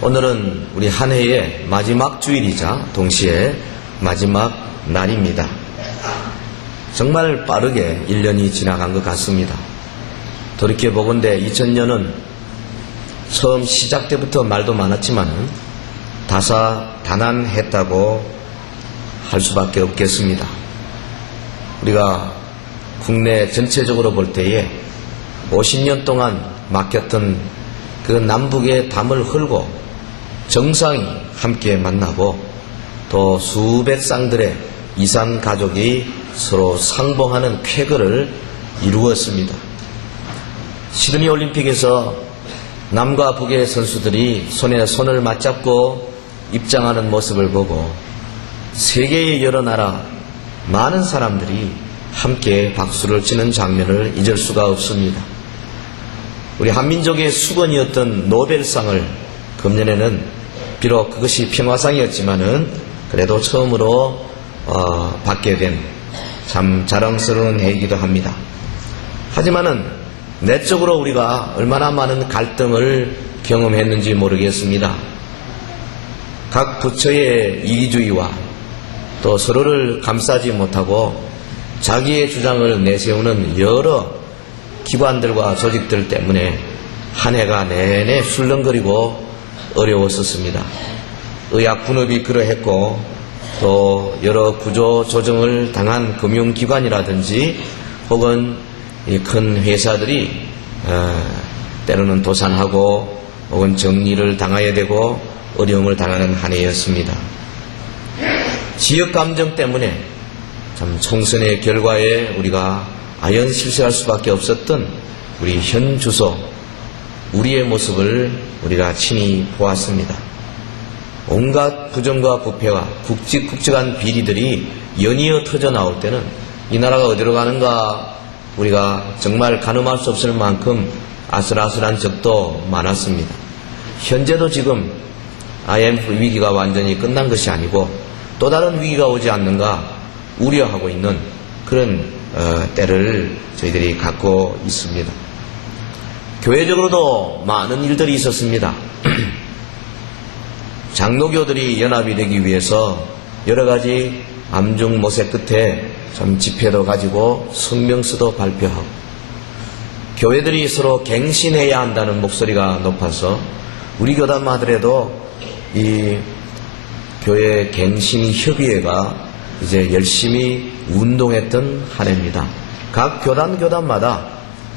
오늘은 우리 한 해의 마지막 주일이자 동시에 마지막 날입니다. 정말 빠르게 1년이 지나간 것 같습니다. 돌이켜보건대 2000년은 처음 시작 때부터 말도 많았지만 다사다난했다고 할 수밖에 없겠습니다. 우리가 국내 전체적으로 볼 때에 50년 동안 막혔던 그 남북의 담을 흘고 정상이 함께 만나고 또 수백 쌍들의 이산 가족이 서로 상봉하는 쾌거를 이루었습니다. 시드니 올림픽에서 남과 북의 선수들이 손에 손을 맞잡고 입장하는 모습을 보고 세계의 여러 나라 많은 사람들이 함께 박수를 치는 장면을 잊을 수가 없습니다. 우리 한민족의 수건이었던 노벨상을 금년에는 비록 그것이 평화상이었지만은 그래도 처음으로 받게 된 참 자랑스러운 해이기도 합니다. 하지만은 내적으로 우리가 얼마나 많은 갈등을 경험했는지 모르겠습니다. 각 부처의 이기주의와 또 서로를 감싸지 못하고 자기의 주장을 내세우는 여러 기관들과 조직들 때문에 한 해가 내내 술렁거리고 어려웠었습니다. 의학 분업이 그러했고 또 여러 구조 조정을 당한 금융기관이라든지 혹은 큰 회사들이 때로는 도산하고 혹은 정리를 당해야 되고 어려움을 당하는 한 해였습니다. 지역 감정 때문에 참 총선의 결과에 우리가 아연실색할 수밖에 없었던 우리 현 주소 우리의 모습을 우리가 친히 보았습니다. 온갖 부정과 부패와 굵직굵직한 비리들이 연이어 터져 나올 때는 이 나라가 어디로 가는가 우리가 정말 가늠할 수 없을 만큼 아슬아슬한 적도 많았습니다. 현재도 지금 IMF 위기가 완전히 끝난 것이 아니고 또 다른 위기가 오지 않는가 우려하고 있는 그런 때를 저희들이 갖고 있습니다. 교회적으로도 많은 일들이 있었습니다. 장로교들이 연합이 되기 위해서 여러 가지 암중모색 끝에 좀 집회도 가지고 성명서도 발표하고 교회들이 서로 갱신해야 한다는 목소리가 높아서 우리 교단만 하더라도 이 교회 갱신협의회가 이제 열심히 운동했던 한 해입니다. 각 교단마다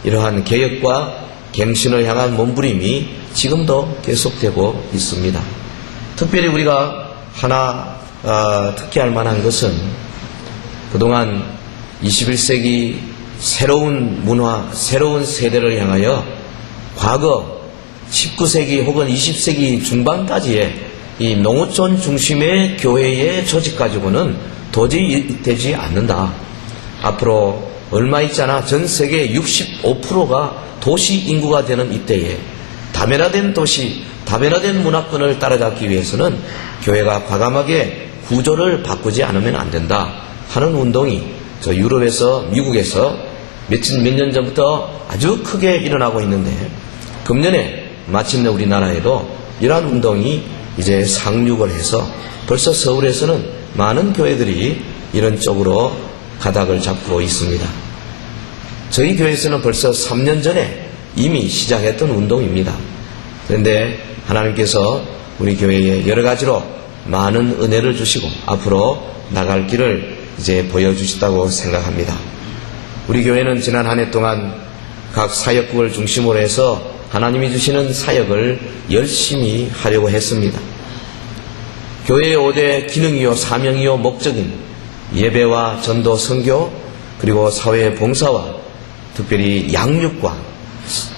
이러한 개혁과 갱신을 향한 몸부림이 지금도 계속되고 있습니다. 특별히 우리가 하나 특히할 만한 것은 그동안 21세기 새로운 문화, 새로운 세대를 향하여 과거 19세기 혹은 20세기 중반까지의 이 농어촌 중심의 교회의 조직 가지고는 도저히 되지 않는다. 앞으로 얼마 있잖아. 전 세계 65%가 도시 인구가 되는 이때에 다변화된 도시, 다변화된 문화권을 따라잡기 위해서는 교회가 과감하게 구조를 바꾸지 않으면 안 된다 하는 운동이 저 유럽에서 미국에서 몇 년 전부터 아주 크게 일어나고 있는데 금년에 마침내 우리나라에도 이러한 운동이 이제 상륙을 해서 벌써 서울에서는 많은 교회들이 이런 쪽으로 가닥을 잡고 있습니다. 저희 교회에서는 벌써 3년 전에 이미 시작했던 운동입니다. 그런데 하나님께서 우리 교회에 여러 가지로 많은 은혜를 주시고 앞으로 나갈 길을 이제 보여주셨다고 생각합니다. 우리 교회는 지난 한 해 동안 각 사역국을 중심으로 해서 하나님이 주시는 사역을 열심히 하려고 했습니다. 교회의 5대 기능이요 사명이요 목적인 예배와 전도 선교 그리고 사회 봉사와 특별히 양육과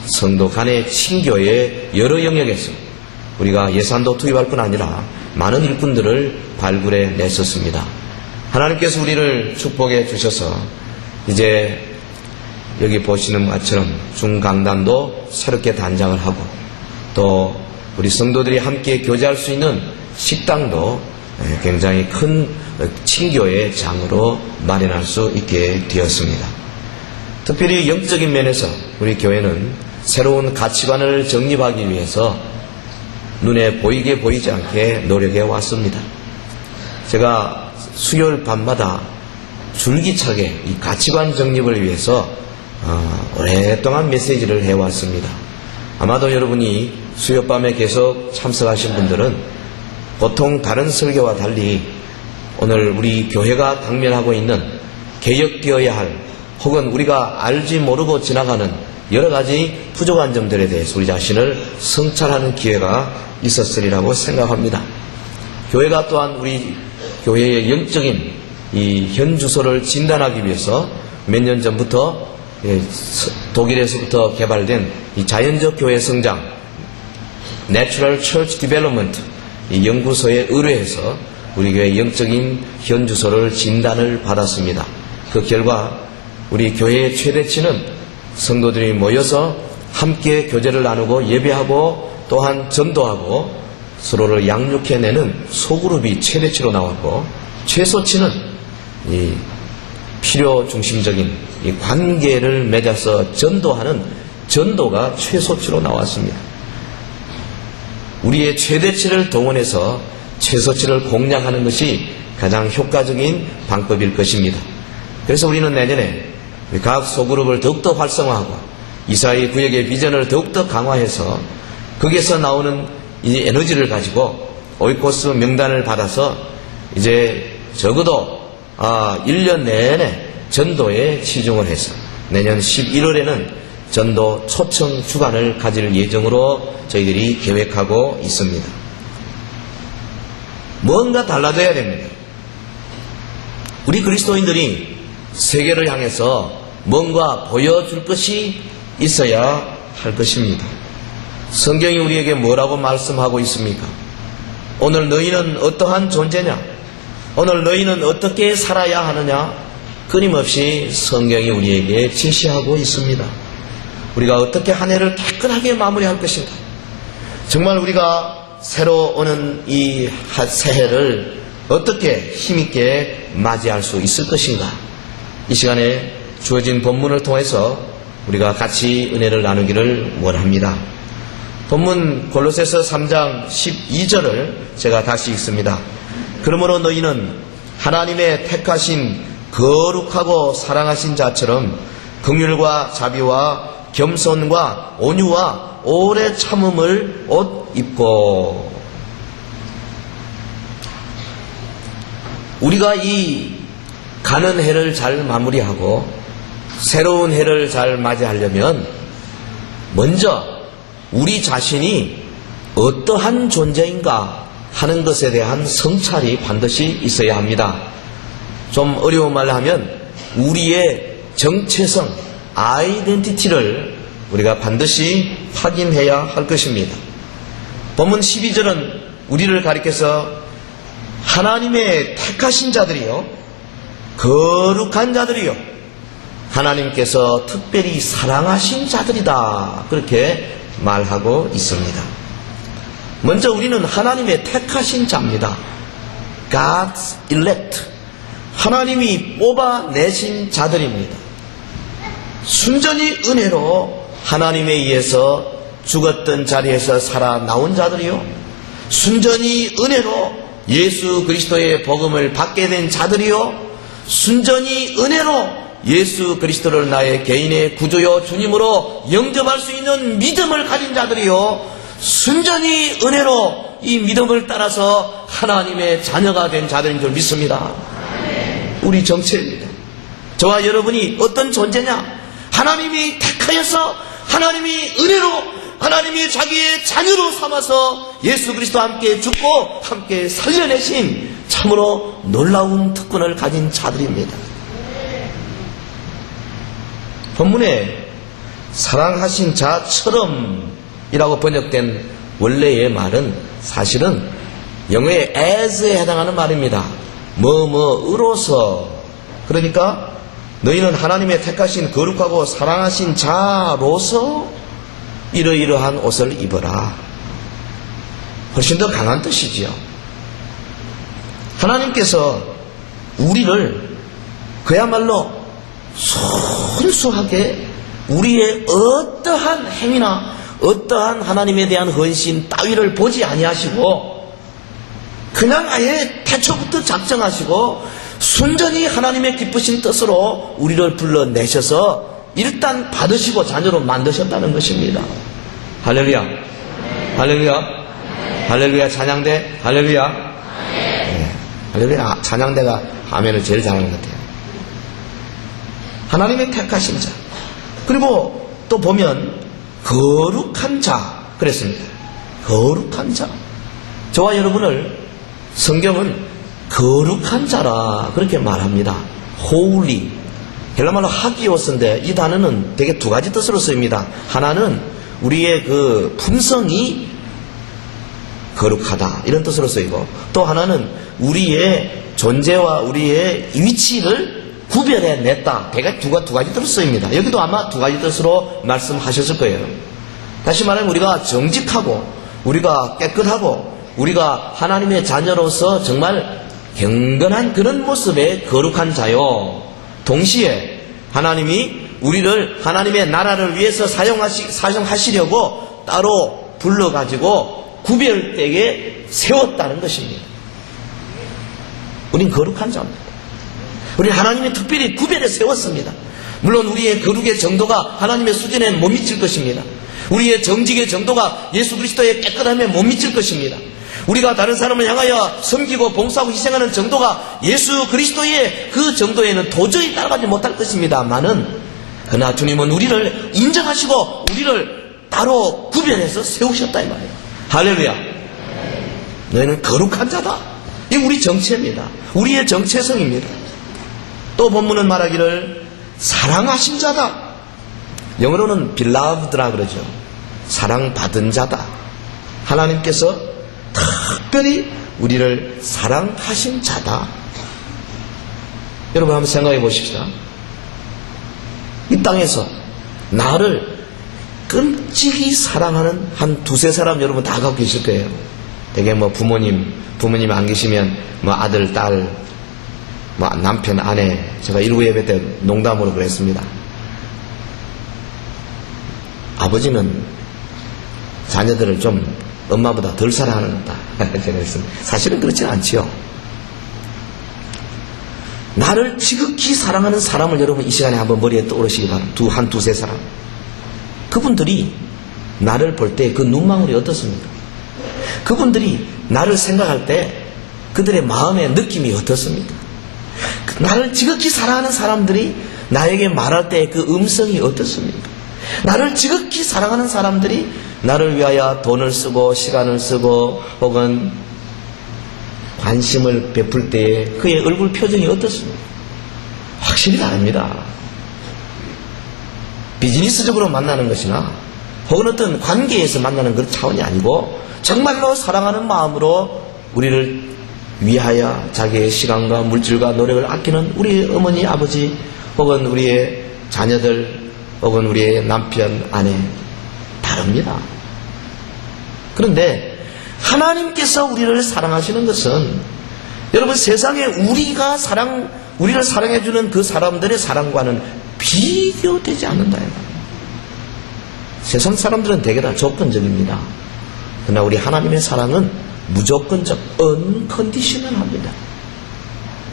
성도 간의 친교의 여러 영역에서 우리가 예산도 투입할 뿐 아니라 많은 일꾼들을 발굴해 냈었습니다. 하나님께서 우리를 축복해 주셔서 이제 여기 보시는 것처럼 중강단도 새롭게 단장을 하고 또 우리 성도들이 함께 교제할 수 있는 식당도 굉장히 큰 친교의 장으로 마련할 수 있게 되었습니다. 특별히 영적인 면에서 우리 교회는 새로운 가치관을 정립하기 위해서 눈에 보이게 보이지 않게 노력해 왔습니다. 제가 수요일 밤마다 줄기차게 이 가치관 정립을 위해서 오랫동안 메시지를 해왔습니다. 아마도 여러분이 수요밤에 계속 참석하신 분들은 보통 다른 설교와 달리 오늘 우리 교회가 당면하고 있는 개혁되어야 할 혹은 우리가 알지 모르고 지나가는 여러 가지 부족한 점들에 대해서 우리 자신을 성찰하는 기회가 있었으리라고 생각합니다. 교회가 또한 우리 교회의 영적인 이 현 주소를 진단하기 위해서 몇 년 전부터 독일에서부터 개발된 이 자연적 교회 성장 Natural Church Development 이 연구소에 의뢰해서 우리 교회의 영적인 현 주소를 진단을 받았습니다. 그 결과 우리 교회의 최대치는 성도들이 모여서 함께 교제를 나누고 예배하고 또한 전도하고 서로를 양육해내는 소그룹이 최대치로 나왔고, 최소치는 이 필요 중심적인 이 관계를 맺어서 전도하는 전도가 최소치로 나왔습니다. 우리의 최대치를 동원해서 최소치를 공략하는 것이 가장 효과적인 방법일 것입니다. 그래서 우리는 내년에 각 소그룹을 더욱더 활성화하고 이사의 구역의 비전을 더욱더 강화해서 거기에서 나오는 이 에너지를 가지고 오이코스 명단을 받아서 이제 적어도 1년 내내 전도에 치중을 해서 내년 11월에는 전도 초청 주간을 가질 예정으로 저희들이 계획하고 있습니다. 뭔가 달라져야 됩니다. 우리 그리스도인들이 세계를 향해서 뭔가 보여줄 것이 있어야 할 것입니다. 성경이 우리에게 뭐라고 말씀하고 있습니까? 오늘 너희는 어떠한 존재냐? 오늘 너희는 어떻게 살아야 하느냐? 끊임없이 성경이 우리에게 제시하고 있습니다. 우리가 어떻게 한 해를 깨끗하게 마무리할 것인가? 정말 우리가 새로 오는 이 새해를 어떻게 힘있게 맞이할 수 있을 것인가? 이 시간에 주어진 본문을 통해서 우리가 같이 은혜를 나누기를 원합니다. 본문 골로새서 3장 12절을 제가 다시 읽습니다. 그러므로 너희는 하나님의 택하신 거룩하고 사랑하신 자처럼 긍휼과 자비와 겸손과 온유와 오래 참음을 옷 입고. 우리가 이 가는 해를 잘 마무리하고 새로운 해를 잘 맞이하려면 먼저 우리 자신이 어떠한 존재인가 하는 것에 대한 성찰이 반드시 있어야 합니다. 좀 어려운 말로 하면 우리의 정체성, 아이덴티티를 우리가 반드시 확인해야 할 것입니다. 본문 12절은 우리를 가리켜서 하나님의 택하신 자들이요, 거룩한 자들이요, 하나님께서 특별히 사랑하신 자들이다, 그렇게 말하고 있습니다. 먼저 우리는 하나님의 택하신 자입니다. God's elect, 하나님이 뽑아내신 자들입니다. 순전히 은혜로 하나님에 의해서 죽었던 자리에서 살아나온 자들이요, 순전히 은혜로 예수 그리스도의 복음을 받게 된 자들이요, 순전히 은혜로 예수 그리스도를 나의 개인의 구주요 주님으로 영접할 수 있는 믿음을 가진 자들이요, 순전히 은혜로 이 믿음을 따라서 하나님의 자녀가 된 자들인 줄 믿습니다. 우리 정체입니다. 저와 여러분이 어떤 존재냐? 하나님이 택하여서 하나님이 은혜로 하나님이 자기의 자녀로 삼아서 예수 그리스도와 함께 죽고 함께 살려내신 참으로 놀라운 특권을 가진 자들입니다. 본문에 사랑하신 자처럼 이라고 번역된 원래의 말은 사실은 영어의 as에 해당하는 말입니다. 뭐뭐으로서. 그러니까 너희는 하나님의 택하신 거룩하고 사랑하신 자로서 이러이러한 옷을 입어라. 훨씬 더 강한 뜻이지요. 하나님께서 우리를 그야말로 순수하게 우리의 어떠한 행위나 어떠한 하나님에 대한 헌신 따위를 보지 아니하시고 그냥 아예 태초부터 작정하시고 순전히 하나님의 기쁘신 뜻으로 우리를 불러내셔서 일단 받으시고 자녀로 만드셨다는 것입니다. 할렐루야. 할렐루야. 할렐루야. 찬양대. 할렐루야. 네. 할렐루야. 찬양대가 아멘을 제일 잘하는 것 같아요. 하나님의 택하신 자. 그리고 또 보면 거룩한 자 그랬습니다. 거룩한 자. 저와 여러분을 성경은 거룩한 자라 그렇게 말합니다. holy. 헬라말로 하기오스인데 이 단어는 되게 두 가지 뜻으로 쓰입니다. 하나는 우리의 그 품성이 거룩하다 이런 뜻으로 쓰이고 또 하나는 우리의 존재와 우리의 위치를 구별해냈다. 대개 두 가지 뜻으로 쓰입니다. 여기도 아마 두 가지 뜻으로 말씀하셨을 거예요. 다시 말하면 우리가 정직하고 우리가 깨끗하고 우리가 하나님의 자녀로서 정말 경건한 그런 모습의 거룩한 자요. 동시에 하나님이 우리를 하나님의 나라를 위해서 사용하시려고 따로 불러가지고 구별되게 세웠다는 것입니다. 우린 거룩한 자입니다. 우리 하나님이 특별히 구별해 세웠습니다. 물론 우리의 거룩의 정도가 하나님의 수준에 못 미칠 것입니다. 우리의 정직의 정도가 예수 그리스도의 깨끗함에 못 미칠 것입니다. 우리가 다른 사람을 향하여 섬기고 봉사하고 희생하는 정도가 예수 그리스도의 그 정도에는 도저히 따라가지 못할 것입니다만은 그러나 주님은 우리를 인정하시고 우리를 따로 구별해서 세우셨다 이 말이에요. 할렐루야. 너희는 거룩한 자다. 이게 우리 정체입니다. 우리의 정체성입니다. 또 본문은 말하기를 사랑하신 자다. 영어로는 beloved라 그러죠. 사랑받은 자다. 하나님께서 특별히 우리를 사랑하신 자다. 여러분 한번 생각해 보십시다. 이 땅에서 나를 끔찍이 사랑하는 한 두세 사람 여러분 다 갖고 계실 거예요. 되게 뭐 부모님 안 계시면 뭐 아들, 딸, 뭐 남편, 아내. 제가 일부 예배 때 농담으로 그랬습니다. 아버지는 자녀들을 좀 엄마보다 덜 사랑하는 것 같다. 사실은 그렇지 않지요. 나를 지극히 사랑하는 사람을 여러분 이 시간에 한번 머리에 떠오르시기 바랍니다. 한 두세 사람. 그분들이 나를 볼 때 그 눈망울이 어떻습니까? 그분들이 나를 생각할 때 그들의 마음의 느낌이 어떻습니까? 나를 지극히 사랑하는 사람들이 나에게 말할 때 그 음성이 어떻습니까? 나를 지극히 사랑하는 사람들이 나를 위하여 돈을 쓰고 시간을 쓰고 혹은 관심을 베풀 때에 그의 얼굴 표정이 어떻습니까? 확실히 다릅니다. 비즈니스적으로 만나는 것이나 혹은 어떤 관계에서 만나는 그런 차원이 아니고 정말로 사랑하는 마음으로 우리를 위하여 자기의 시간과 물질과 노력을 아끼는 우리 어머니, 아버지 혹은 우리의 자녀들 혹은 우리의 남편, 아내 다릅니다. 그런데 하나님께서 우리를 사랑하시는 것은 여러분 세상에 우리를 사랑해주는 그 사람들의 사랑과는 비교되지 않는다. 세상 사람들은 대개 다 조건적입니다. 그러나 우리 하나님의 사랑은 무조건적, 언컨디셔널합니다.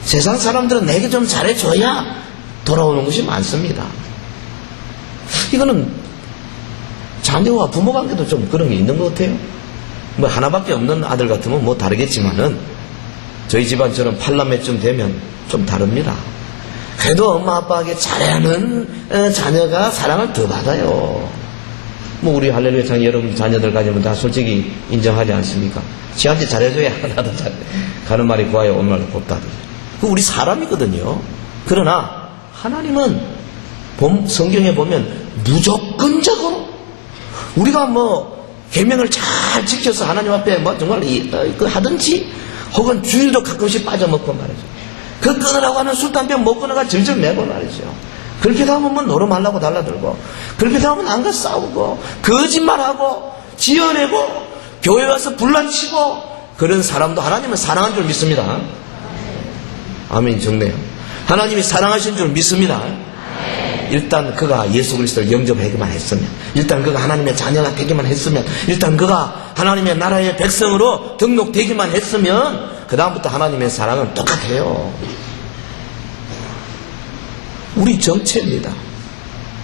세상 사람들은 내게 좀 잘해줘야 돌아오는 것이 많습니다. 이거는 자녀와 부모 관계도 좀 그런 게 있는 것 같아요. 뭐 하나밖에 없는 아들 같으면 뭐 다르겠지만은 저희 집안처럼 8남매쯤 되면 좀 다릅니다. 그래도 엄마 아빠에게 잘하는 자녀가 사랑을 더 받아요. 뭐 우리 할렐루야 장 여러분 자녀들 가지면 다 솔직히 인정하지 않습니까? 지한테 잘해줘야 나도 잘해. 가는 말이 고와야 오는 말이 곱다. 그 우리 사람이거든요. 그러나 하나님은 성경에 보면 무조건적으로 우리가 뭐 계명을 잘 지켜서 하나님 앞에 뭐 정말 하든지 혹은 주일도 가끔씩 빠져먹고 말이죠. 그 끊으라고 하는 술, 담배 못 끊어가 절절 매고 말이죠. 그렇게 하면 뭐 노름하려고 달라들고 그렇게 하면 안가 싸우고 거짓말하고 지어내고 교회 와서 불난치고 그런 사람도 하나님은 사랑한 줄 믿습니다. 아멘. 적네요. 하나님이 사랑하신 줄 믿습니다. 일단 그가 예수 그리스도를 영접하기만 했으면, 일단 그가 하나님의 자녀가 되기만 했으면, 일단 그가 하나님의 나라의 백성으로 등록되기만 했으면 그 다음부터 하나님의 사랑은 똑같아요. 우리 정체입니다.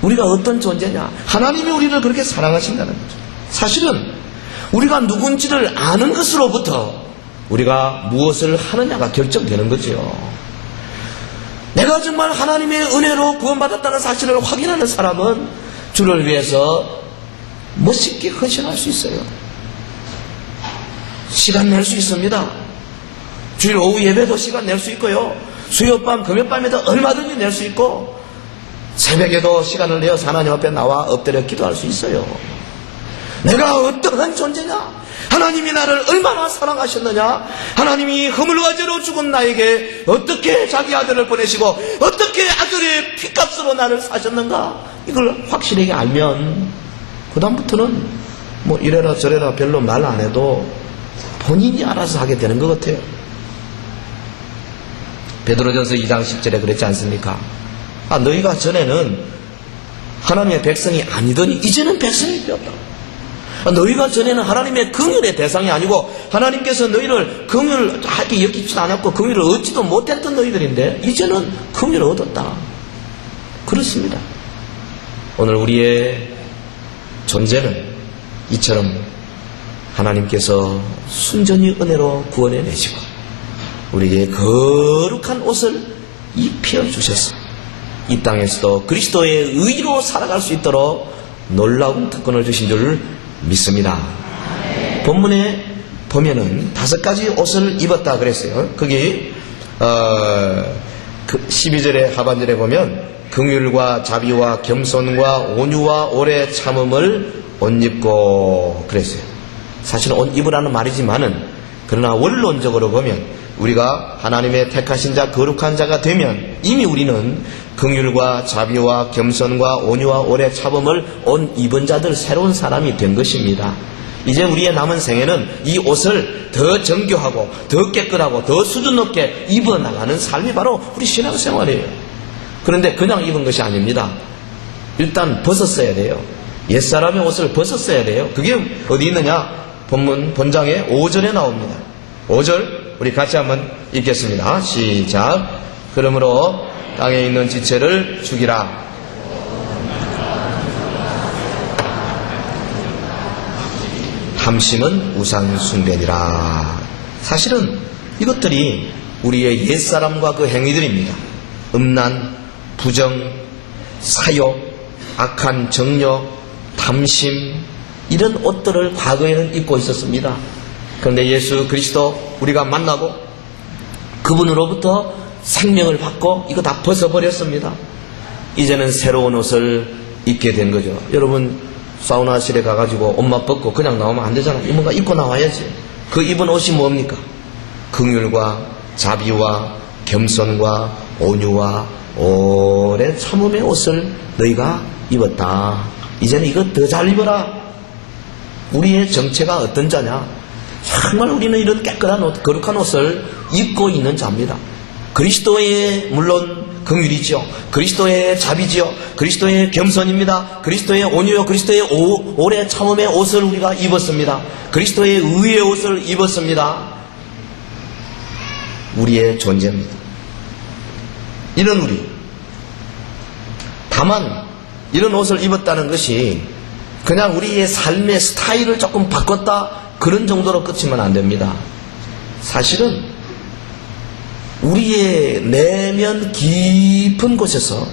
우리가 어떤 존재냐? 하나님이 우리를 그렇게 사랑하신다는 거죠. 사실은 우리가 누군지를 아는 것으로부터 우리가 무엇을 하느냐가 결정되는 거죠. 내가 정말 하나님의 은혜로 구원받았다는 사실을 확인하는 사람은 주를 위해서 멋있게 헌신할 수 있어요. 시간 낼 수 있습니다. 주일 오후 예배도 시간 낼 수 있고요. 수요밤, 금요밤에도 얼마든지 낼 수 있고, 새벽에도 시간을 내어서 하나님 앞에 나와 엎드려 기도할 수 있어요. 내가 어떠한 존재냐? 하나님이 나를 얼마나 사랑하셨느냐? 하나님이 허물과 죄로 죽은 나에게 어떻게 자기 아들을 보내시고 어떻게 아들의 피값으로 나를 사셨는가? 이걸 확실하게 알면 그 다음부터는 뭐 이래라 저래라 별로 말 안 해도 본인이 알아서 하게 되는 것 같아요. 베드로전서 2장 10절에 그랬지 않습니까? 너희가 전에는 하나님의 백성이 아니더니 이제는 백성이 되었다. 너희가 전에는 하나님의 긍휼의 대상이 아니고 하나님께서 너희를 긍휼하게 여기지도 않았고 긍휼을 얻지도 못했던 너희들인데 이제는 긍휼을 얻었다. 그렇습니다. 오늘 우리의 존재는 이처럼 하나님께서 순전히 은혜로 구원해 내시고 우리에게 거룩한 옷을 입혀주셨습니다. 이 땅에서도 그리스도의 의로 살아갈 수 있도록 놀라운 특권을 주신 줄 믿습니다. 본문에 보면은 5가지 옷을 입었다 그랬어요. 거기 12절의 하반절에 보면 긍휼과 자비와 겸손과 온유와 오래 참음을 옷 입고 그랬어요. 사실은 옷 입으라는 말이지만은 그러나 원론적으로 보면 우리가 하나님의 택하신 자 거룩한 자가 되면 이미 우리는 긍휼과 자비와 겸손과 온유와 오래 참음을 옷 입은 자들 새로운 사람이 된 것입니다. 이제 우리의 남은 생애는 이 옷을 더 정교하고 더 깨끗하고 더 수준 높게 입어나가는 삶이 바로 우리 신앙생활이에요. 그런데 그냥 입은 것이 아닙니다. 일단 벗었어야 돼요. 옛사람의 옷을 벗었어야 돼요. 그게 어디 있느냐? 본장의 5절에 나옵니다. 5절 우리 같이 한번 읽겠습니다. 시작. 그러므로 땅에 있는 지체를 죽이라. 탐심은 우상 숭배니라. 사실은 이것들이 우리의 옛사람과 그 행위들입니다. 음란, 부정, 사욕, 악한 정욕, 탐심, 이런 옷들을 과거에는 입고 있었습니다. 그런데 예수 그리스도 우리가 만나고 그분으로부터 생명을 받고 이거 다 벗어버렸습니다. 이제는 새로운 옷을 입게 된 거죠. 여러분 사우나실에 가가지고 옷만 벗고 그냥 나오면 안 되잖아요. 뭔가 입고 나와야지. 그 입은 옷이 뭡니까? 긍휼과 자비와 겸손과 온유와 오래 참음의 옷을 너희가 입었다. 이제는 이거 더 잘 입어라. 우리의 정체가 어떤 자냐? 정말 우리는 이런 깨끗한 옷, 거룩한 옷을 입고 있는 자입니다. 그리스도의 물론 긍휼이죠. 그리스도의 자비지요. 그리스도의 겸손입니다. 그리스도의 온유요. 그리스도의 오래 참음의 옷을 우리가 입었습니다. 그리스도의 의의 옷을 입었습니다. 우리의 존재입니다. 이런 우리. 다만 이런 옷을 입었다는 것이 그냥 우리의 삶의 스타일을 조금 바꿨다 그런 정도로 끝이면 안 됩니다. 사실은 우리의 내면 깊은 곳에서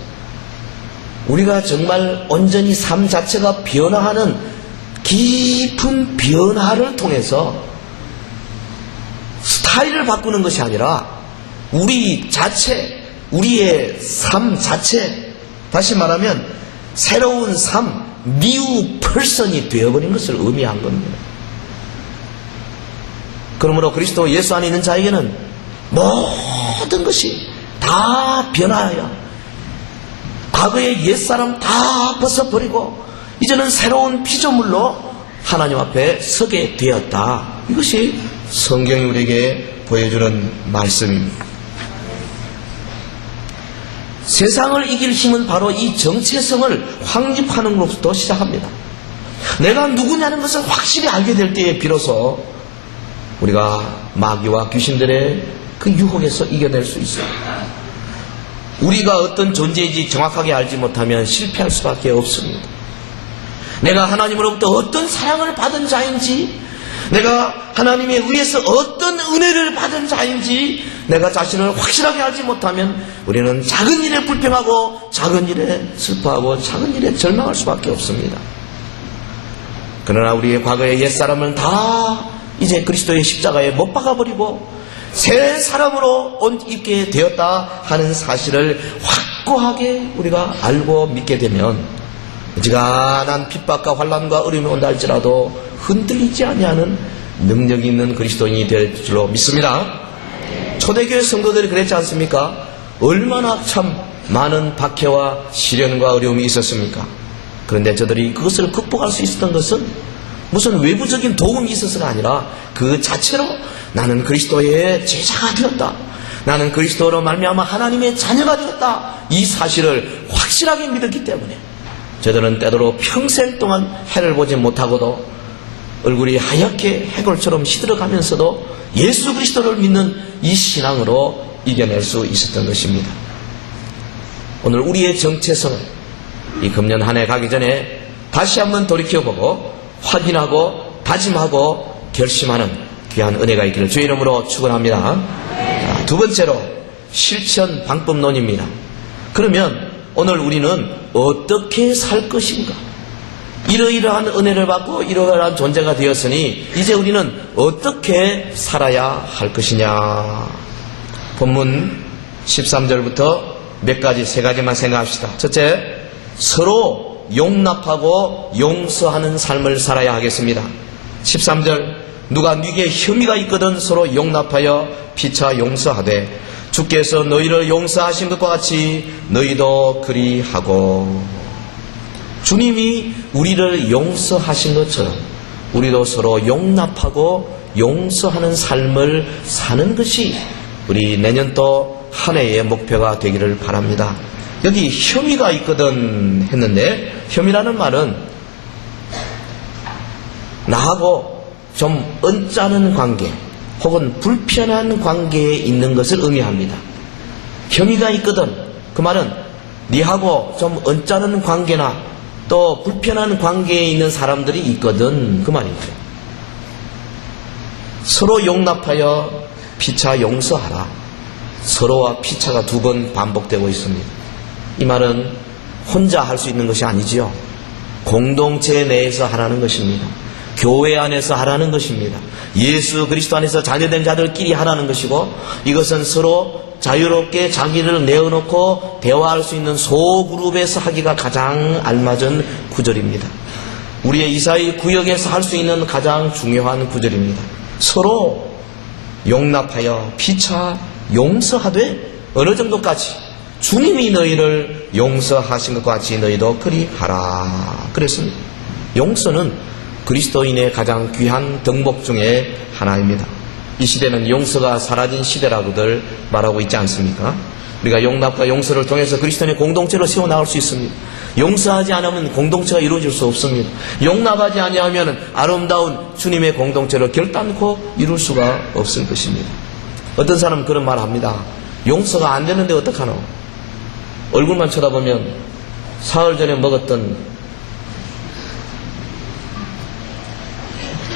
우리가 정말 온전히 삶 자체가 변화하는 깊은 변화를 통해서 스타일을 바꾸는 것이 아니라 우리 자체, 우리의 삶 자체, 다시 말하면 새로운 삶, new person이 되어버린 것을 의미한 겁니다. 그러므로 그리스도 예수 안에 있는 자에게는 모든 것이 다 변화하여 과거의 옛사람 다 벗어버리고 이제는 새로운 피조물로 하나님 앞에 서게 되었다. 이것이 성경이 우리에게 보여주는 말씀입니다. 세상을 이길 힘은 바로 이 정체성을 확립하는 것부터 시작합니다. 내가 누구냐는 것을 확실히 알게 될 때에 비로소 우리가 마귀와 귀신들의 그 유혹에서 이겨낼 수 있어요. 우리가 어떤 존재인지 정확하게 알지 못하면 실패할 수밖에 없습니다. 내가 하나님으로부터 어떤 사랑을 받은 자인지, 내가 하나님에 의해서 어떤 은혜를 받은 자인지 내가 자신을 확실하게 알지 못하면 우리는 작은 일에 불평하고 작은 일에 슬퍼하고 작은 일에 절망할 수밖에 없습니다. 그러나 우리의 과거의 옛사람은 다 이제 그리스도의 십자가에 못 박아버리고 새 사람으로 옷 입게 되었다 하는 사실을 확고하게 우리가 알고 믿게 되면 어지간한 핍박과 환난과 어려움이 온다 할지라도 흔들리지 아니하는 능력이 있는 그리스도인이 될 줄로 믿습니다. 초대교회 성도들이 그랬지 않습니까? 얼마나 참 많은 박해와 시련과 어려움이 있었습니까? 그런데 저들이 그것을 극복할 수 있었던 것은 무슨 외부적인 도움이 있어서가 아니라 그 자체로 나는 그리스도의 제자가 되었다, 나는 그리스도로 말미암아 하나님의 자녀가 되었다, 이 사실을 확실하게 믿었기 때문에 저들은 때도로 평생 동안 해를 보지 못하고도 얼굴이 하얗게 해골처럼 시들어가면서도 예수 그리스도를 믿는 이 신앙으로 이겨낼 수 있었던 것입니다. 오늘 우리의 정체성을 이 금년 한 해 가기 전에 다시 한번 돌이켜보고 확인하고 다짐하고 결심하는 귀한 은혜가 있기를 주의 이름으로 축원합니다. 두 번째로 실천 방법론입니다. 그러면 오늘 우리는 어떻게 살 것인가? 이러이러한 은혜를 받고 이러이러한 존재가 되었으니 이제 우리는 어떻게 살아야 할 것이냐? 본문 13절부터 몇 가지, 세 가지만 생각합시다. 첫째, 서로 용납하고 용서하는 삶을 살아야 하겠습니다. 13절, 누가 네게 혐의가 있거든 서로 용납하여 피차 용서하되 주께서 너희를 용서하신 것과 같이 너희도 그리하고. 주님이 우리를 용서하신 것처럼 우리도 서로 용납하고 용서하는 삶을 사는 것이 우리 내년도 한 해의 목표가 되기를 바랍니다. 여기 혐의가 있거든 했는데, 혐의라는 말은 나하고 좀 언짢은 관계 혹은 불편한 관계에 있는 것을 의미합니다. 혐의가 있거든, 그 말은 니하고 좀 언짢은 관계나 또 불편한 관계에 있는 사람들이 있거든, 그 말입니다. 서로 용납하여 피차 용서하라. 서로와 피차가 두 번 반복되고 있습니다. 이 말은 혼자 할 수 있는 것이 아니지요. 공동체 내에서 하라는 것입니다. 교회 안에서 하라는 것입니다. 예수 그리스도 안에서 자녀된 자들끼리 하라는 것이고, 이것은 서로 자유롭게 자기를 내어놓고 대화할 수 있는 소그룹에서 하기가 가장 알맞은 구절입니다. 우리의 이사의 구역에서 할 수 있는 가장 중요한 구절입니다. 서로 용납하여 피차 용서하되 어느 정도까지? 주님이 너희를 용서하신 것과 같이 너희도 그리하라 그랬습니다. 용서는 그리스도인의 가장 귀한 덕목 중에 하나입니다. 이 시대는 용서가 사라진 시대라고들 말하고 있지 않습니까? 우리가 용납과 용서를 통해서 그리스도인의 공동체로 세워나갈 수 있습니다. 용서하지 않으면 공동체가 이루어질 수 없습니다. 용납하지 아니하면 아름다운 주님의 공동체를 결단코 이룰 수가 없을 것입니다. 어떤 사람은 그런 말 합니다. 용서가 안 되는데 어떡하노? 얼굴만 쳐다보면 사흘 전에 먹었던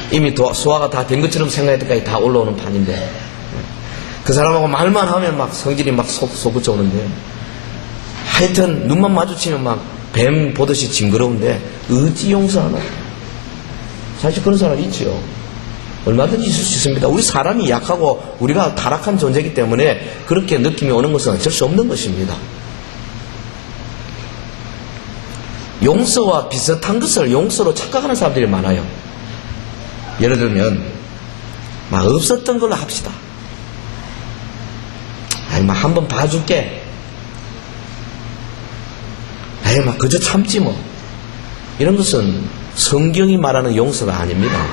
이미 소화가 다 된 것처럼 생각할 때까지 다 올라오는 판인데, 그 사람하고 말만 하면 막 성질이 막 솟구쳐 오는데, 하여튼 눈만 마주치면 막 뱀 보듯이 징그러운데 어찌 용서하나? 사실 그런 사람이 있죠. 얼마든지 있을 수 있습니다. 우리 사람이 약하고 우리가 타락한 존재이기 때문에 그렇게 느낌이 오는 것은 어쩔 수 없는 것입니다. 용서와 비슷한 것을 용서로 착각하는 사람들이 많아요. 예를 들면 막 없었던 걸로 합시다. 아이 막 한번 봐줄게. 아이 막 그저 참지 뭐. 이런 것은 성경이 말하는 용서가 아닙니다.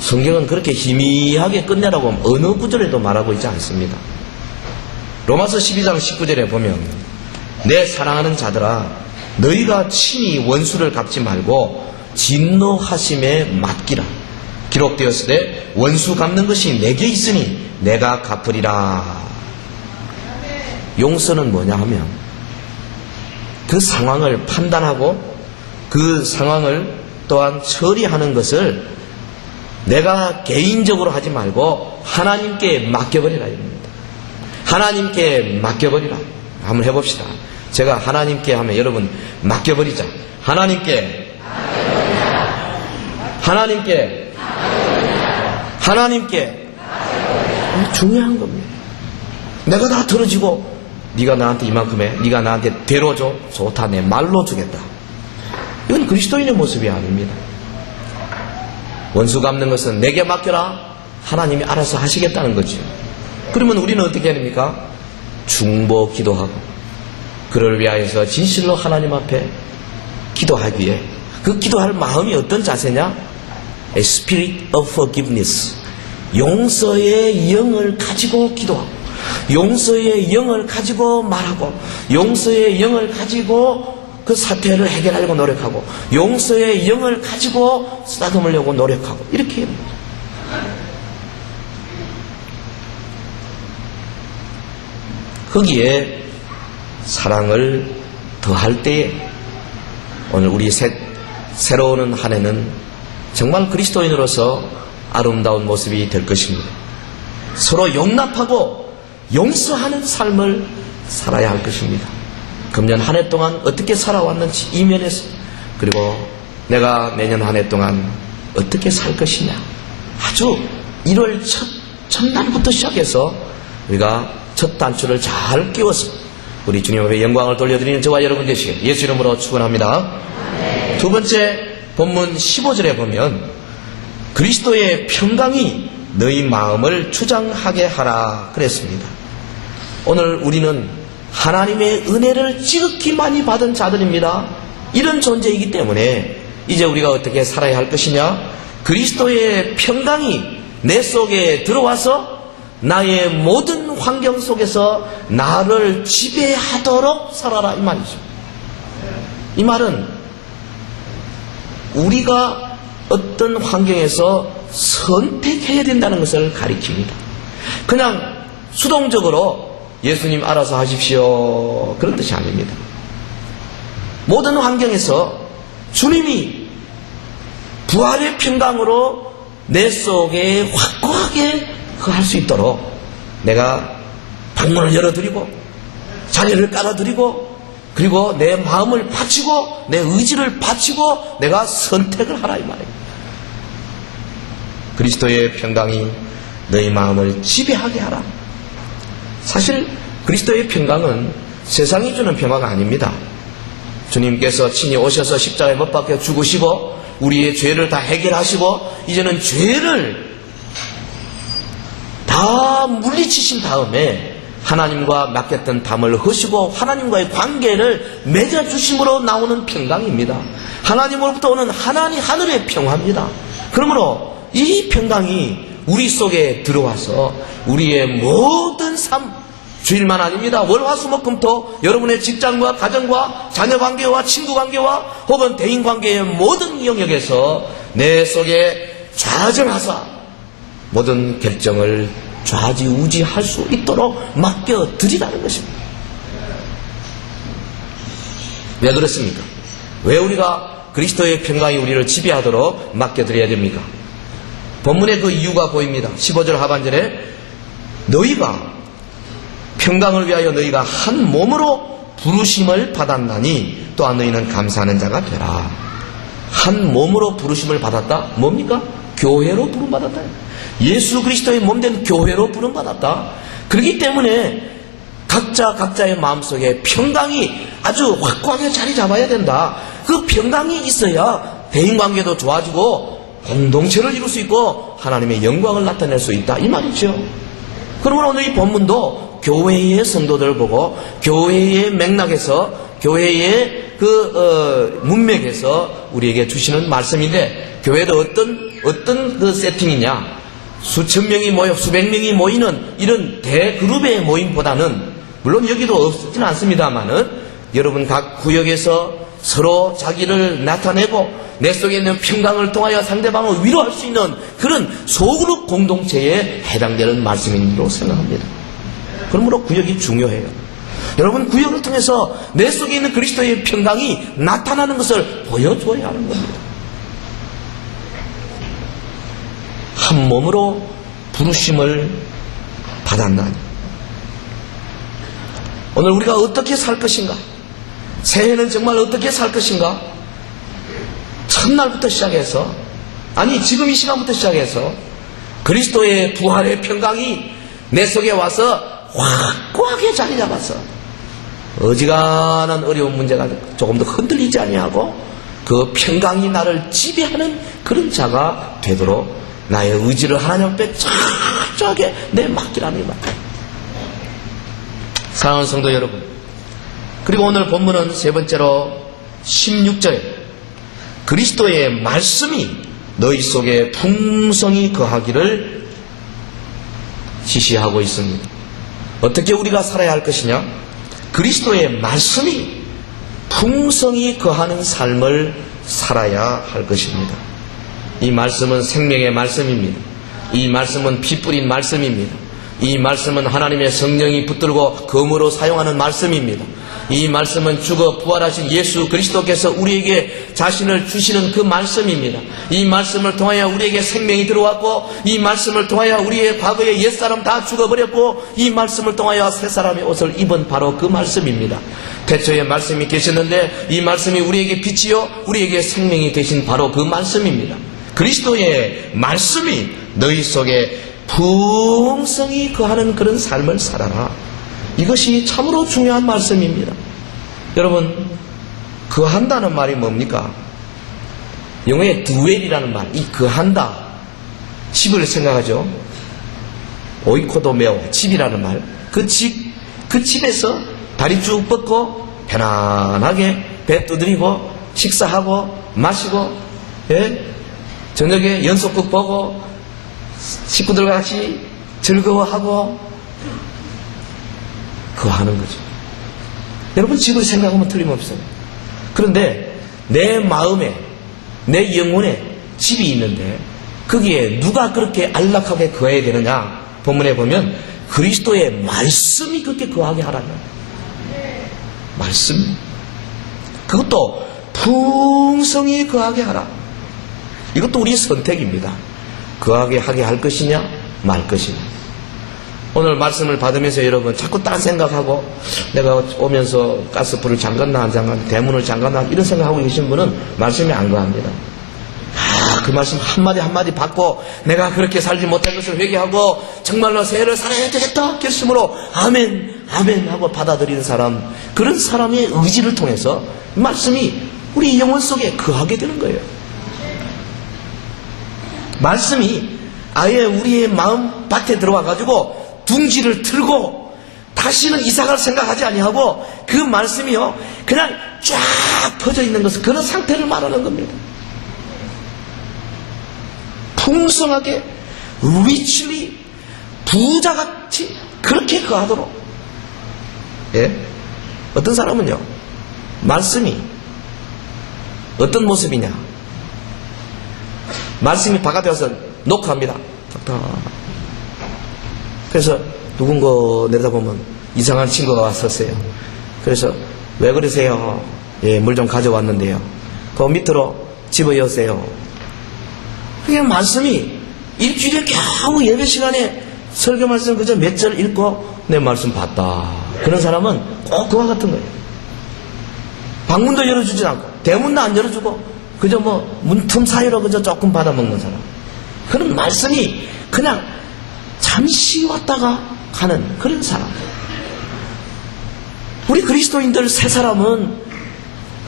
성경은 그렇게 희미하게 끝내라고 어느 구절에도 말하고 있지 않습니다. 로마서 12장 19절에 보면 내 사랑하는 자들아 너희가 친히 원수를 갚지 말고 진노하심에 맡기라. 기록되었으되 원수 갚는 것이 내게 있으니 내가 갚으리라. 용서는 뭐냐 하면 그 상황을 판단하고 그 상황을 또한 처리하는 것을 내가 개인적으로 하지 말고 하나님께 맡겨버리라 이겁니다. 하나님께 맡겨버리라. 한번 해봅시다. 제가 하나님께 하면 여러분 맡겨버리자. 하나님께 중요한 겁니다. 내가 다 들어지고 네가 나한테 이만큼 해, 네가 나한테 대로줘, 좋다, 내 말로 주겠다. 이건 그리스도인의 모습이 아닙니다. 원수 갚는 것은 내게 맡겨라. 하나님이 알아서 하시겠다는 거죠. 그러면 우리는 어떻게 해야 됩니까? 중보 기도하고 그를 위하여서 진실로 하나님 앞에 기도하기에 그 기도할 마음이 어떤 자세냐? A spirit of forgiveness. 용서의 영을 가지고 기도하고 용서의 영을 가지고 말하고 용서의 영을 가지고 그 사태를 해결하려고 노력하고 용서의 영을 가지고 쓰다듬으려고 노력하고 이렇게 해요. 거기에 사랑을 더할 때에 오늘 우리 새로운 한 해는 정말 그리스도인으로서 아름다운 모습이 될 것입니다. 서로 용납하고 용서하는 삶을 살아야 할 것입니다. 금년 한 해 동안 어떻게 살아왔는지 이면에서 그리고 내가 내년 한 해 동안 어떻게 살 것이냐 아주 1월 첫날부터 시작해서 우리가 첫 단추를 잘 끼워서 우리 주님 앞에 영광을 돌려드리는 저와 여러분 되시길 예수 이름으로 축원합니다. 두 번째 본문 15절에 보면 그리스도의 평강이 너희 마음을 주장하게 하라 그랬습니다. 오늘 우리는 하나님의 은혜를 지극히 많이 받은 자들입니다. 이런 존재이기 때문에 이제 우리가 어떻게 살아야 할 것이냐? 그리스도의 평강이 내 속에 들어와서 나의 모든 환경 속에서 나를 지배하도록 살아라 이 말이죠. 이 말은 우리가 어떤 환경에서 선택해야 된다는 것을 가리킵니다. 그냥 수동적으로 예수님 알아서 하십시오 그런 뜻이 아닙니다. 모든 환경에서 주님이 부활의 평강으로 내 속에 확고하게 할 수 있도록 내가 방문을 열어드리고 자리를 깔아드리고 그리고 내 마음을 바치고 내 의지를 바치고 내가 선택을 하라 이 말이에요. 그리스도의 평강이 너희 마음을 지배하게 하라. 사실 그리스도의 평강은 세상이 주는 평화가 아닙니다. 주님께서 친히 오셔서 십자가에 못 박혀 죽으시고 우리의 죄를 다 해결하시고 이제는 죄를 다 물리치신 다음에 하나님과 맡겼던 담을 허시고 하나님과의 관계를 맺어주심으로 나오는 평강입니다. 하나님으로부터 오는 하늘의 평화입니다. 그러므로 이 평강이 우리 속에 들어와서 우리의 모든 삶, 주일만 아닙니다. 월, 화, 수, 목, 금, 토 여러분의 직장과 가정과 자녀관계와 친구관계와 혹은 대인관계의 모든 영역에서 내 속에 좌정하사 모든 결정을 좌지우지할 수 있도록 맡겨드리라는 것입니다. 왜 그렇습니까? 왜 우리가 그리스도의 평강이 우리를 지배하도록 맡겨드려야 됩니까? 본문의 그 이유가 보입니다. 15절 하반절에 너희가 평강을 위하여 너희가 한 몸으로 부르심을 받았나니 또한 너희는 감사하는 자가 되라. 한 몸으로 부르심을 받았다? 뭡니까? 교회로 부름받았다. 예수 그리스도의 몸된 교회로 부름받았다. 그렇기 때문에 각자의 마음속에 평강이 아주 확고하게 자리 잡아야 된다. 그 평강이 있어야 대인관계도 좋아지고 공동체를 이룰 수 있고 하나님의 영광을 나타낼 수 있다 이 말이죠. 그러므로 오늘 이 본문도 교회의 성도들을 보고 교회의 맥락에서 교회의 문맥에서 우리에게 주시는 말씀인데 교회도 어떤 그 세팅이냐 수천 명이 모여 수백 명이 모이는 이런 대그룹의 모임보다는 물론 여기도 없지는 않습니다만은 여러분 각 구역에서 서로 자기를 나타내고 내 속에 있는 평강을 통하여 상대방을 위로할 수 있는 그런 소그룹 공동체에 해당되는 말씀으로 생각합니다. 그러므로 구역이 중요해요. 여러분 구역을 통해서 내 속에 있는 그리스도의 평강이 나타나는 것을 보여줘야 하는 겁니다. 한 몸으로 부르심을 받았나니 오늘 우리가 어떻게 살 것인가? 새해는 정말 어떻게 살 것인가? 첫날부터 시작해서 아니 지금 이 시간부터 시작해서 그리스도의 부활의 평강이 내 속에 와서 확고하게 자리 잡아서 어지간한 어려운 문제가 조금 더 흔들리지 아니하고 그 평강이 나를 지배하는 그런 자가 되도록 나의 의지를 하나님 앞에 철저하게 내맡기라는 말. 사랑하는 성도 여러분, 그리고 오늘 본문은 세 번째로 16절에 그리스도의 말씀이 너희 속에 풍성히 거하기를 지시하고 있습니다. 어떻게 우리가 살아야 할 것이냐? 그리스도의 말씀이 풍성히 거하는 삶을 살아야 할 것입니다. 이 말씀은 생명의 말씀입니다. 이 말씀은 피 뿌린 말씀입니다. 이 말씀은 하나님의 성령이 붙들고 검으로 사용하는 말씀입니다. 이 말씀은 죽어 부활하신 예수 그리스도께서 우리에게 자신을 주시는 그 말씀입니다. 이 말씀을 통하여 우리에게 생명이 들어왔고 이 말씀을 통하여 우리의 과거의 옛사람 다 죽어버렸고 이 말씀을 통하여 새사람의 옷을 입은 바로 그 말씀입니다. 태초에 말씀이 계셨는데 이 말씀이 우리에게 빛이요 우리에게 생명이 되신 바로 그 말씀입니다. 그리스도의 말씀이 너희 속에 풍성히 거하는 그런 삶을 살아라. 이것이 참으로 중요한 말씀입니다. 여러분, 거한다는 말이 뭡니까? 영어의 dwell이라는 말, 이 거한다. 집을 생각하죠. 오이코도메오, 집이라는 말. 그 집에서 다리 쭉 뻗고 편안하게 배 두드리고 식사하고 마시고, 예? 저녁에 연속극 보고 식구들과 같이 즐거워하고 그거 하는 거죠. 여러분 집을 생각하면 틀림없어요. 그런데 내 마음에 내 영혼에 집이 있는데 거기에 누가 그렇게 안락하게 거해야 되느냐? 본문에 보면 그리스도의 말씀이 그렇게 거하게 하라는 말씀. 그것도 풍성히 거하게 하라. 이것도 우리의 선택입니다. 거하게 하게 할 것이냐 말 것이냐. 오늘 말씀을 받으면서 여러분 자꾸 딴 생각하고 내가 오면서 가스불을 잠갔나 안 잠갔나 대문을 잠갔나 이런 생각하고 계신 분은 말씀이 안 거합니다. 그 말씀 한마디 한마디 받고 내가 그렇게 살지 못할 것을 회개하고 정말로 새해를 살아야 되겠다 결심으로 아멘 아멘 하고 받아들이는 사람, 그런 사람의 의지를 통해서 말씀이 우리 영혼 속에 거하게 되는 거예요. 말씀이 아예 우리의 마음 밭에 들어와 가지고 둥지를 틀고 다시는 이사갈 생각하지 아니하고 그 말씀이요 그냥 쫙 퍼져 있는 것을, 그런 상태를 말하는 겁니다. 풍성하게 richly 부자같이 그렇게 거하도록. 예? 어떤 사람은요 말씀이 어떤 모습이냐, 말씀이 바깥에 와서 녹화합니다. 그래서 누군가 내다보면 이상한 친구가 왔었어요. 그래서 왜 그러세요? 예, 물 좀 가져왔는데요. 그 밑으로 집어여세요. 그냥 말씀이 일주일에 겨우 예배 시간에 설교 말씀 그저 몇 절 읽고 내 말씀 봤다. 그런 사람은 꼭 그와 같은 거예요. 방문도 열어주지 않고 대문도 안 열어주고 그저 뭐 문틈 사이로 그저 조금 받아먹는 사람. 그런 말씀이 그냥 잠시 왔다가 가는 그런 사람. 우리 그리스도인들 세 사람은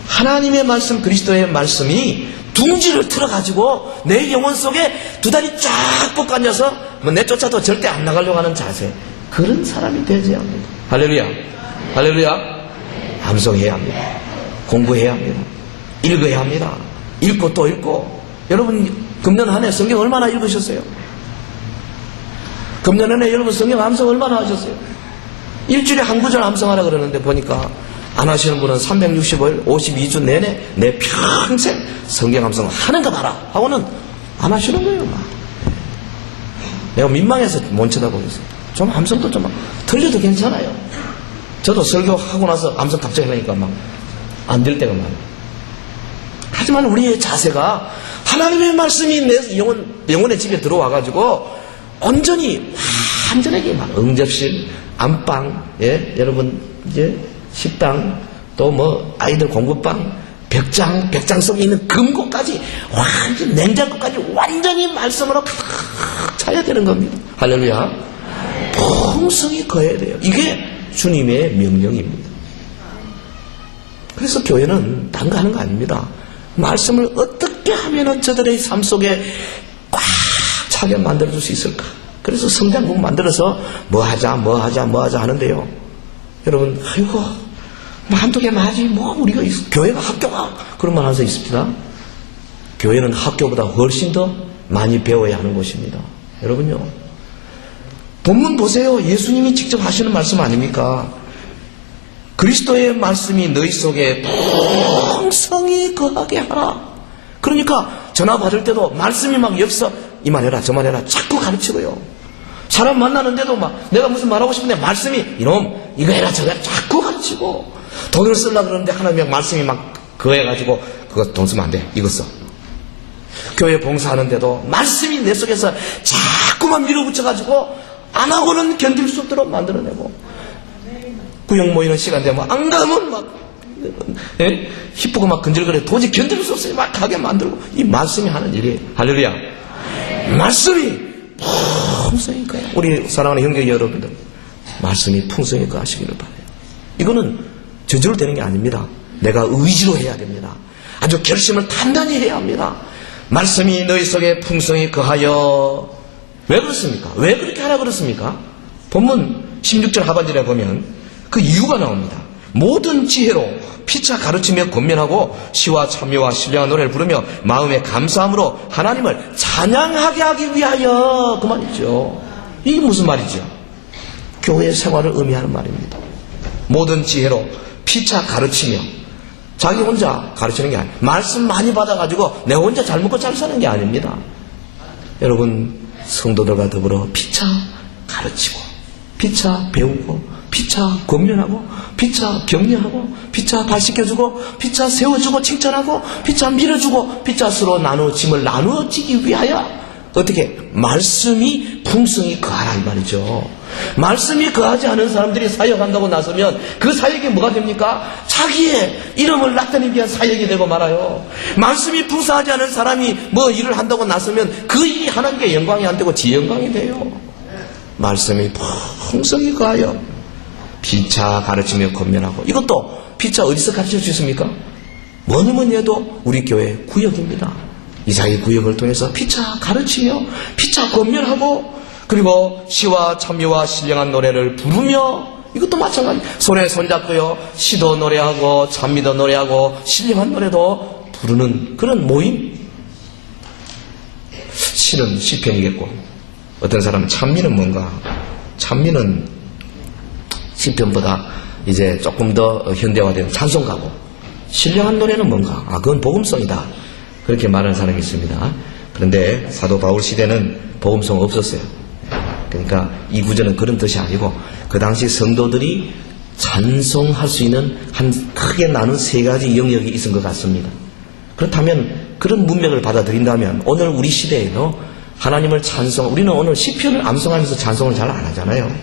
하나님의 말씀, 그리스도의 말씀이 둥지를 틀어가지고 내 영혼 속에 두 다리 쫙 뻗가녀서 뭐 내쫓아도 절대 안 나가려고 하는 자세, 그런 사람이 되어야 합니다. 할렐루야, 할렐루야. 암송해야 합니다. 공부해야 합니다. 읽어야 합니다. 읽고 또 읽고. 여러분 금년 한 해 성경 얼마나 읽으셨어요? 금년 한 해 여러분 성경 암송 얼마나 하셨어요? 일주일에 한 구절 암송하라 그러는데 보니까 안 하시는 분은 365일 52주 내내 내 평생 성경 암송 하는가 봐라 하고는 안 하시는 거예요. 막. 내가 민망해서 못 쳐다보고 있어요. 좀 암송도 좀 틀려도 괜찮아요. 저도 설교하고 나서 암송 갑자기 하니까 막 안 될 때가 많아요. 하지만 우리의 자세가 하나님의 말씀이 내 영혼의 집에 들어와가지고 온전히 완전하게 막 응접실, 안방, 예, 여러분 이제 식당, 또 뭐 아이들 공부방, 벽장 속에 있는 금고까지 완전 냉장고까지 완전히 말씀으로 가득 차야 되는 겁니다. 할렐루야. 풍성이 거해야 돼요. 이게 주님의 명령입니다. 그래서 교회는 딴 거 하는 거 아닙니다. 말씀을 어떻게 하면은 저들의 삶 속에 꽉 차게 만들어줄 수 있을까? 그래서 성장국 만들어서 뭐 하자 하는데요. 여러분, 아이고, 뭐 한두 개만 하지, 뭐 우리가 교회가 학교가 그런 말 항상 있습니다. 교회는 학교보다 훨씬 더 많이 배워야 하는 곳입니다. 여러분요, 본문 보세요. 예수님이 직접 하시는 말씀 아닙니까? 그리스도의 말씀이 너희 속에 풍성히 거하게 하라. 그러니까 전화 받을 때도 말씀이 막 여기서 이만해라 저만해라 자꾸 가르치고요. 사람 만나는데도 막 내가 무슨 말하고 싶은데 말씀이 이놈 이거 해라 저거 해라 자꾸 가르치고, 돈을 쓰려고 그러는데 하나님 말씀이 막 그거해가지고 그거 돈 쓰면 안 돼 이거 써. 교회 봉사하는데도 말씀이 내 속에서 자꾸만 밀어붙여가지고 안 하고는 견딜 수 없도록 만들어내고, 구역 모이는 시간 되면 안 가면 막 희쁘고 막 근질거려 도저히 견딜 수 없어요. 막 가게 만들고. 이 말씀이 하는 일이에요. 할렐루야. 말씀이 풍성히 거예요. 우리 사랑하는 형제 여러분들, 말씀이 풍성히 거하시기를 바라요. 이거는 저절로 되는 게 아닙니다. 내가 의지로 해야 됩니다. 아주 결심을 단단히 해야 합니다. 말씀이 너희 속에 풍성히 거하여. 왜 그렇습니까? 왜 그렇게 하라 그렇습니까? 본문 16절 하반절에 보면 그 이유가 나옵니다. 모든 지혜로 피차 가르치며 권면하고 시와 참여와 신령한 노래를 부르며 마음의 감사함으로 하나님을 찬양하게 하기 위하여. 그 말이죠. 이게 무슨 말이죠? 교회 생활을 의미하는 말입니다. 모든 지혜로 피차 가르치며, 자기 혼자 가르치는 게 아니에요. 말씀 많이 받아가지고 내 혼자 잘 먹고 잘 사는 게 아닙니다. 여러분, 성도들과 더불어 피차 가르치고, 피차 배우고, 피차 권면하고, 피차 격려하고, 피차 발시켜주고, 피차 세워주고 칭찬하고, 피차 밀어주고, 피차 서로 짐을 나누어지기 위하여 어떻게? 말씀이 풍성히 거하라 이 말이죠. 말씀이 거하지 않은 사람들이 사역한다고 나서면 그 사역이 뭐가 됩니까? 자기의 이름을 나타내기 위한 사역이 되고 말아요. 말씀이 풍성하지 않은 사람이 뭐 일을 한다고 나서면 그 일이 하나님께 영광이 안 되고 지 영광이 돼요. 말씀이 풍성히 거하여 피차 가르치며 권면하고. 이것도 피차 어디서 가르쳐 주십니까? 뭐니 해도 우리 교회 구역입니다. 이사의 구역을 통해서 피차 가르치며 피차 권면하고, 그리고 시와 참여와 신령한 노래를 부르며. 이것도 마찬가지. 손에 손잡고요, 시도 노래하고 찬미도 노래하고 신령한 노래도 부르는 그런 모임. 시는 시편이겠고, 어떤 사람은 찬미는 뭔가, 찬미는 시편보다 이제 조금 더 현대화된 찬송가고, 신령한 노래는 뭔가, 그건 복음성이다, 그렇게 말하는 사람이 있습니다. 그런데 사도 바울 시대는 복음성 없었어요. 그러니까 이 구절은 그런 뜻이 아니고, 그 당시 성도들이 찬송할 수 있는 한 크게 나눈 세 가지 영역이 있은 것 같습니다. 그렇다면, 그런 문맥을 받아들인다면 오늘 우리 시대에도 하나님을 우리는 오늘 시편을 암송하면서 찬송을 잘 안 하잖아요.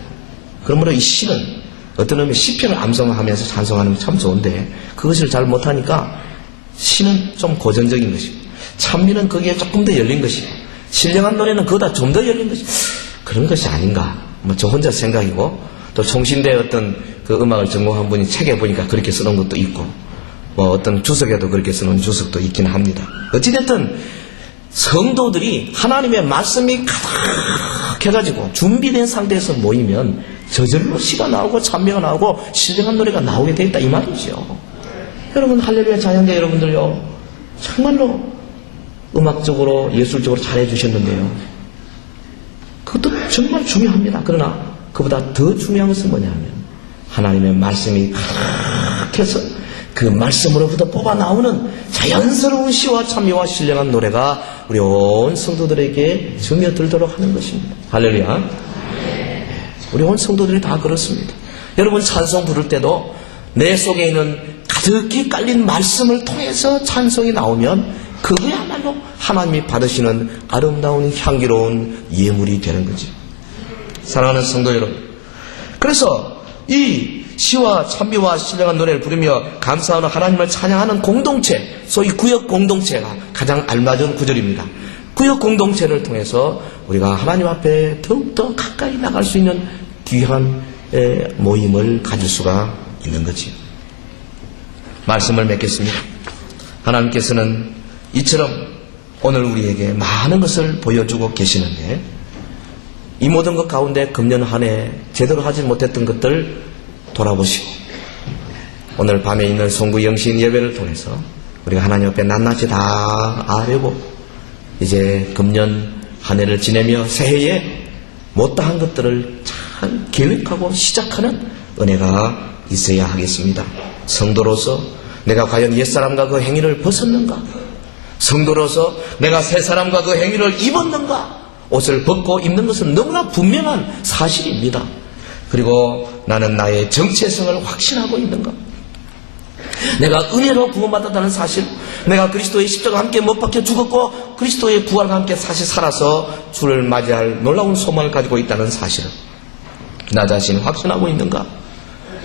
그러므로 이 시는 어떤 의미 시편을 암송하면서 찬송하는 게 참 좋은데, 그것을 잘 못하니까 시는 좀 고전적인 것이고, 찬미는 거기에 조금 더 열린 것이고, 신령한 노래는 그보다 좀 더 열린 것이고, 그런 것이 아닌가, 저 혼자 생각이고, 또 총신대 어떤 그 음악을 전공한 분이 책에 보니까 그렇게 쓰는 것도 있고, 어떤 주석에도 그렇게 쓰는 주석도 있긴 합니다. 어찌됐든 성도들이 하나님의 말씀이 가득해가지고 준비된 상태에서 모이면 저절로 시가 나오고 찬미가 나오고 신령한 노래가 나오게 되어 있다 이 말이죠. 여러분, 할렐루야 찬양자 여러분들요, 정말로 음악적으로 예술적으로 잘해주셨는데요, 그것도 정말 중요합니다. 그러나 그보다 더 중요한 것은 뭐냐면 하나님의 말씀이 가득해서 그 말씀으로부터 뽑아 나오는 자연스러운 시와 찬미와 신령한 노래가 우리 온 성도들에게 스며들도록 하는 것입니다. 할렐루야. 우리 온 성도들이 다 그렇습니다. 여러분 찬송 부를 때도 내 속에 있는 가득히 깔린 말씀을 통해서 찬송이 나오면 그거야말로 하나님이 받으시는 아름다운 향기로운 예물이 되는 거죠. 사랑하는 성도 여러분, 그래서 이 시와 찬미와 신령한 노래를 부르며 감사하는 하나님을 찬양하는 공동체, 소위 구역 공동체가 가장 알맞은 구절입니다. 구역 공동체를 통해서 우리가 하나님 앞에 더욱더 가까이 나갈 수 있는 귀한 모임을 가질 수가 있는 거지요. 말씀을 맺겠습니다. 하나님께서는 이처럼 오늘 우리에게 많은 것을 보여주고 계시는데 이 모든 것 가운데 금년 한 해 제대로 하지 못했던 것들 돌아보시고 오늘 밤에 있는 송구 영신 예배를 통해서 우리가 하나님 앞에 낱낱이 다 아뢰고 이제 금년 한 해를 지내며 새해에 못다한 것들을 잘 계획하고 시작하는 은혜가 있어야 하겠습니다. 성도로서 내가 과연 옛사람과 그 행위를 벗었는가? 성도로서 내가 새사람과 그 행위를 입었는가? 옷을 벗고 입는 것은 너무나 분명한 사실입니다. 그리고 나는 나의 정체성을 확신하고 있는가? 내가 은혜로 구원받았다는 사실, 내가 그리스도의 십자가와 함께 못 박혀 죽었고 그리스도의 부활과 함께 다시 살아서 주를 맞이할 놀라운 소망을 가지고 있다는 사실을 나 자신 확신하고 있는가?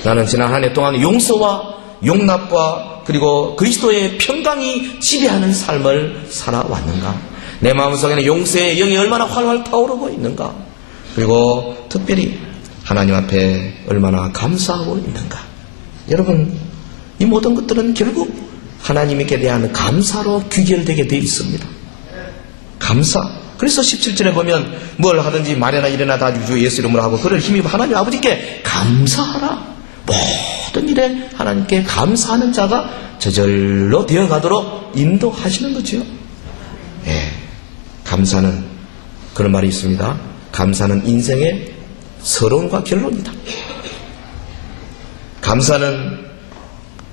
나는 지난 한 해 동안 용서와 용납과 그리고 그리스도의 평강이 지배하는 삶을 살아왔는가? 내 마음속에는 용서의 영이 얼마나 활활 타오르고 있는가? 그리고 특별히 하나님 앞에 얼마나 감사하고 있는가? 여러분, 이 모든 것들은 결국 하나님께 대한 감사로 귀결되게 되어 있습니다. 감사. 그래서 17절에 보면 뭘 하든지 말이나 일이나 다 주 예수 이름으로 하고 그를 힘입어 하나님 아버지께 감사하라. 모든 일에 하나님께 감사하는 자가 저절로 되어가도록 인도하시는 거죠. 예, 감사는 그런 말이 있습니다. 감사는 인생의 서론과 결론이다. 감사는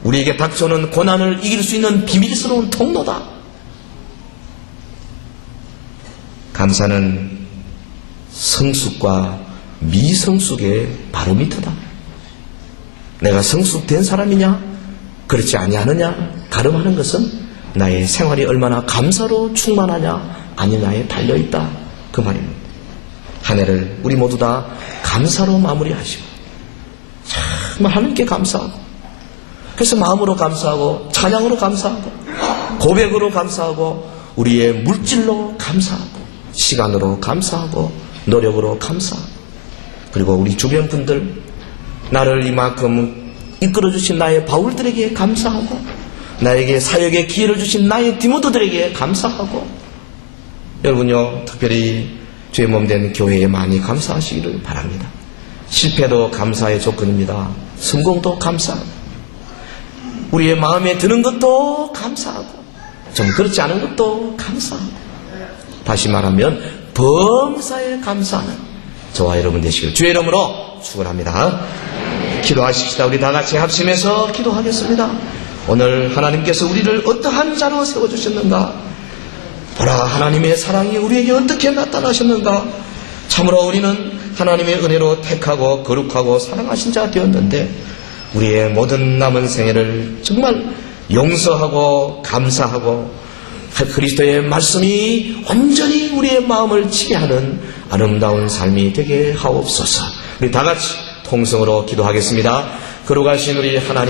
우리에게 닥쳐오는 고난을 이길 수 있는 비밀스러운 통로다. 감사는 성숙과 미성숙의 바로미터다. 내가 성숙된 사람이냐 그렇지 아니하느냐 가름하는 것은 나의 생활이 얼마나 감사로 충만하냐 아니냐에 달려있다, 그 말입니다. 한 해를 우리 모두 다 감사로 마무리하시고 정말 하나님께 감사하고, 그래서 마음으로 감사하고 찬양으로 감사하고 고백으로 감사하고 우리의 물질로 감사하고 시간으로 감사하고 노력으로 감사하고, 그리고 우리 주변 분들, 나를 이만큼 이끌어주신 나의 바울들에게 감사하고 나에게 사역의 기회를 주신 나의 디모데들에게 감사하고, 여러분요 특별히 주의 몸된 교회에 많이 감사하시기를 바랍니다. 실패도 감사의 조건입니다. 성공도 감사하고 우리의 마음에 드는 것도 감사하고 좀 그렇지 않은 것도 감사하고, 다시 말하면 범사에 감사하는 저와 여러분 되시길 주의 이름으로 축원합니다. 기도하십시다. 우리 다 같이 합심해서 기도하겠습니다. 오늘 하나님께서 우리를 어떠한 자로 세워주셨는가? 보라, 하나님의 사랑이 우리에게 어떻게 나타나셨는가? 참으로 우리는 하나님의 은혜로 택하고 거룩하고 사랑하신 자 되었는데 우리의 모든 남은 생애를 정말 용서하고 감사하고 그리스도의 말씀이 온전히 우리의 마음을 지배하는 아름다운 삶이 되게 하옵소서. 우리 다 같이 통성으로 기도하겠습니다. 거룩하신 우리 하나님,